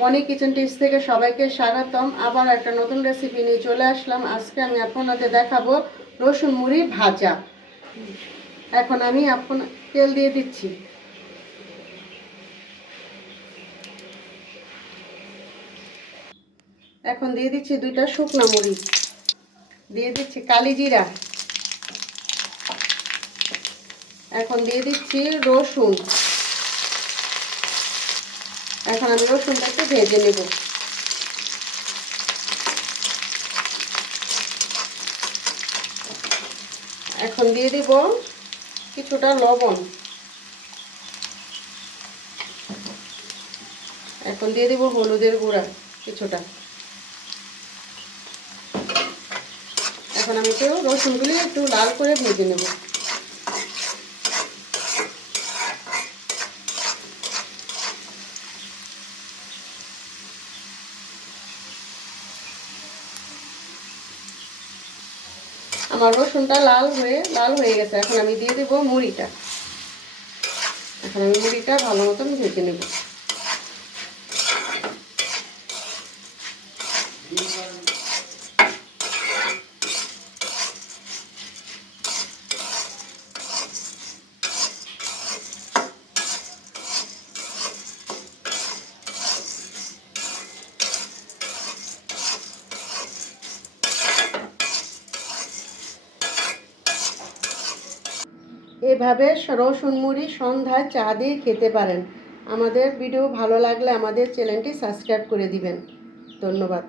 মনি kitchen tips থেকে সবাইকে স্বাগতম। আবার একটা নতুন রেসিপি নিয়ে চলে আসলাম। আজকে আমি আপনাদের দেখাবো রসুন মুড়ি ভাজা। এখন আমি তেল দিয়ে দিচ্ছি। এখন দিয়ে দিচ্ছি 2টা শুকনো মরিচ, দিয়ে দিচ্ছি কালি জিরা, এখন দিয়ে দিচ্ছি রসুন। এখন আমি রসুনটা একটু ভেজে নেব। এখন দিয়ে দিব কিছুটা লবণ, এখন দিয়ে দিব হলুদের গুঁড়া কিছুটা। এখন আমি একটু রসুনগুলি একটু লাল করে ভেজে নেব। আমার রসুনটা লাল হয়ে গেছে। এখন আমি দিয়ে দেব মুড়িটা। এখন আমি মুড়িটা ভালো মতন ভেজে নেব। এভাবে রসুন মুড়ি সন্ধ্যায় চা দিয়ে খেতে পারেন। আমাদের ভিডিও ভালো লাগলে আমাদের চ্যানেলটি সাবস্ক্রাইব করে দিবেন। ধন্যবাদ।